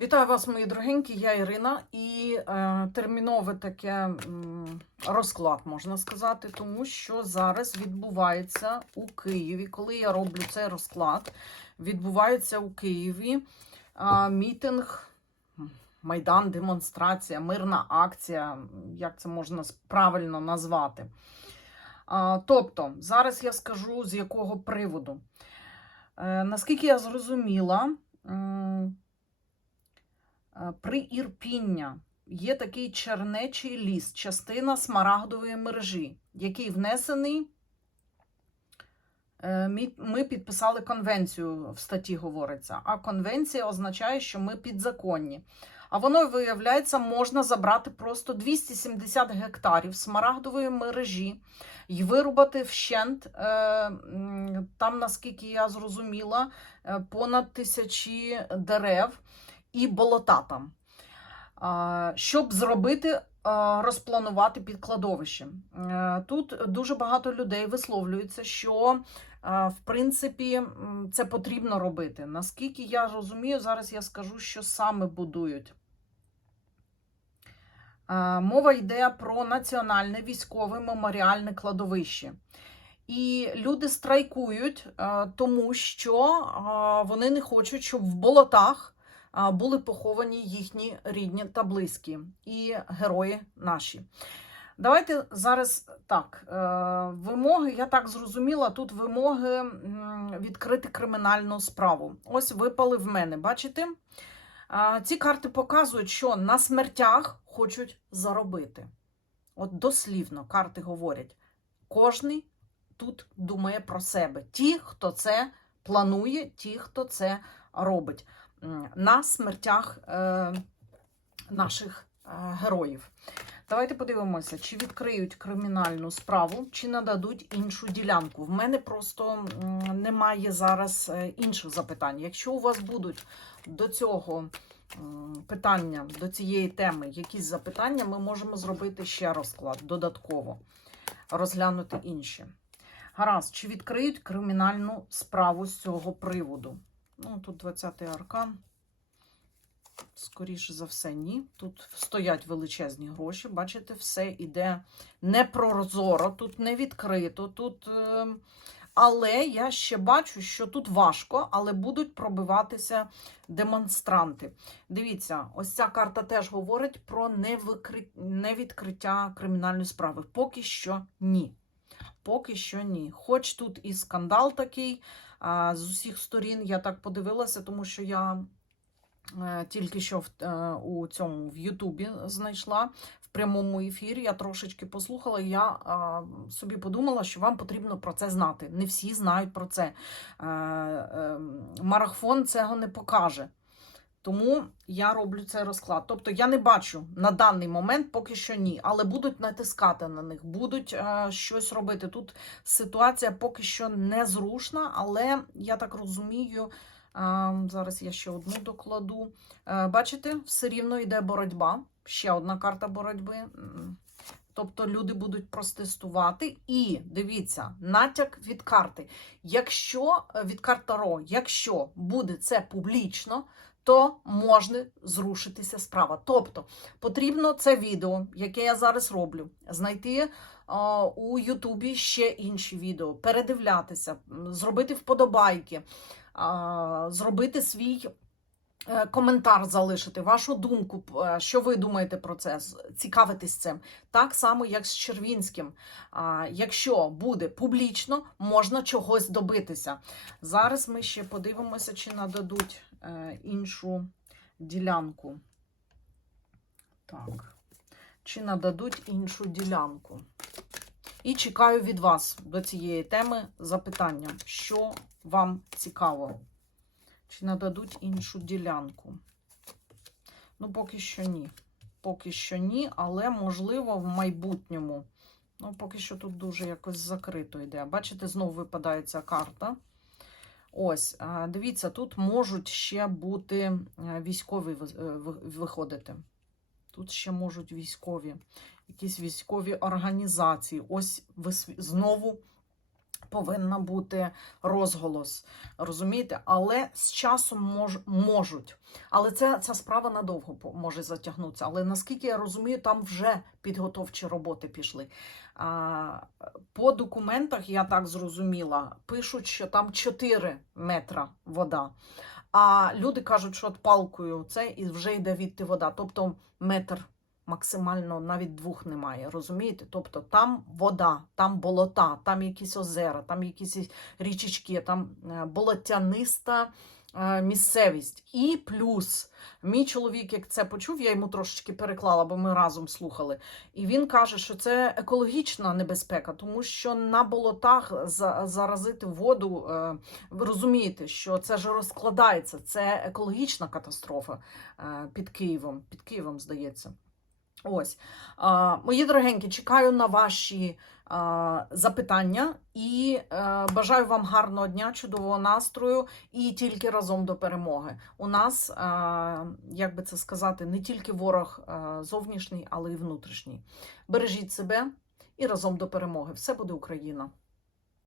Вітаю вас, мої дорогенькі, я Ірина, і е, термінове таке м, розклад можна сказати, тому що зараз відбувається у Києві. Коли я роблю цей розклад, відбувається у Києві е, мітинг, майдан, демонстрація, мирна акція, як це можна правильно назвати. А, тобто, зараз я скажу з якого приводу. Е, наскільки я зрозуміла, Е, При Ірпіння є такий чернечий ліс, частина смарагдової мережі, який внесений. е, Ми підписали конвенцію, в статті говориться. А конвенція означає, що ми підзаконні. А воно, виявляється, можна забрати просто 270 гектарів смарагдової мережі і вирубати вщент. е, Там, наскільки я зрозуміла, е, понад тисячі дерев і болота там, щоб зробити, розпланувати під кладовище. Е, Тут дуже багато людей висловлюється, що в принципі це потрібно робити. Наскільки я розумію, зараз я скажу, що саме будують. Мова йде про національне військове меморіальне кладовище. І люди страйкують, е, тому що вони не хочуть, щоб в болотах були поховані їхні рідні та близькі і герої наші. Давайте зараз так. е, Вимоги, я так зрозуміла, тут вимоги відкрити кримінальну справу. Ось випали в мене, бачите? Ці карти показують, що на смертях хочуть заробити. От дослівно карти говорять. Кожний тут думає про себе. Ті, хто це планує, ті, хто це робить на смертях е, наших е, героїв. Давайте подивимося, чи відкриють кримінальну справу, чи нададуть іншу ділянку. В мене просто немає зараз е, інших запитань. Якщо у вас будуть до цього питання, до цієї теми якісь запитання, ми можемо зробити ще розклад додатково, розглянути інші. Гаразд, чи відкриють кримінальну справу з цього приводу? Ну, тут 20-й аркан. Скоріше за все, ні. Тут стоять величезні гроші. Бачите, все іде не прозоро, тут не відкрито. Тут, е, але я ще бачу, що тут важко, але будуть пробиватися демонстранти. Дивіться, ось ця карта теж говорить про невикри... невідкриття кримінальної справи. Поки що ні. Поки що ні. Хоч тут і скандал такий а, з усіх сторін, я так подивилася, тому що я е, тільки що в, е, у цьому в Ютубі знайшла в прямому ефірі. Я трошечки послухала, я а, собі подумала, що вам потрібно про це знати. Не всі знають про це. Е, е, марафон цього не покаже. Тому я роблю цей розклад. Тобто я не бачу на даний момент поки що ні, але будуть натискати на них, будуть е, щось робити. Тут ситуація поки що незрушна, але я так розумію, е, зараз я ще одну докладу. Е, бачите, все рівно йде боротьба. Ще одна карта боротьби. Тобто люди будуть протестувати. І дивіться, натяк від карти. Якщо від карт Таро, якщо буде це публічно, то може зрушитися справа. Тобто потрібно це відео, яке я зараз роблю, знайти е, у Ютубі ще інші відео, передивлятися, зробити вподобайки, е, зробити свій. е, Коментар залишити, вашу думку, що ви думаєте про це, цікавитись цим. Так само, як з Червінським. Якщо буде публічно, можна чогось добитися. Зараз ми ще подивимося, чи нададуть іншу ділянку. Так. Чи нададуть іншу ділянку. І чекаю від вас до цієї теми запитання, що вам цікаво. Чи нададуть іншу ділянку? Ну, поки що ні. Поки що ні, але можливо в майбутньому. Ну, поки що тут дуже якось закрито йде. Бачите, знову випадає ця карта. Ось, дивіться, тут можуть ще бути е, військові е, виходити. Тут ще можуть військові, якісь військові організації. Ось знову повинна бути розголос. Розумієте? Але з часом мож, можуть. Але це, ця справа надовго може затягнутися. Але наскільки я розумію, там вже підготовчі роботи пішли. А, по документах, я так зрозуміла, пишуть, що там 4 метра вода. А люди кажуть, що от палкою це і вже йде відти вода. Тобто метр максимально навіть двох немає. Розумієте? Тобто там вода, там болота, там якісь озера, там якісь річечки, там е, болотяниста е, місцевість. І плюс мій чоловік, як це почув, я йому трошечки переклала, бо ми разом слухали. І він каже, що це екологічна небезпека, тому що на болотах заразити воду, е, ви розумієте, що це ж розкладається, це екологічна катастрофа під Києвом. Під Києвом, здається. Ось. Мої дорогенькі, чекаю на ваші запитання і е, бажаю вам гарного дня, чудового настрою і тільки разом до перемоги. У нас, е, як би це сказати, не тільки ворог е, зовнішній, але й внутрішній. Бережіть себе і разом до перемоги. Все буде Україна!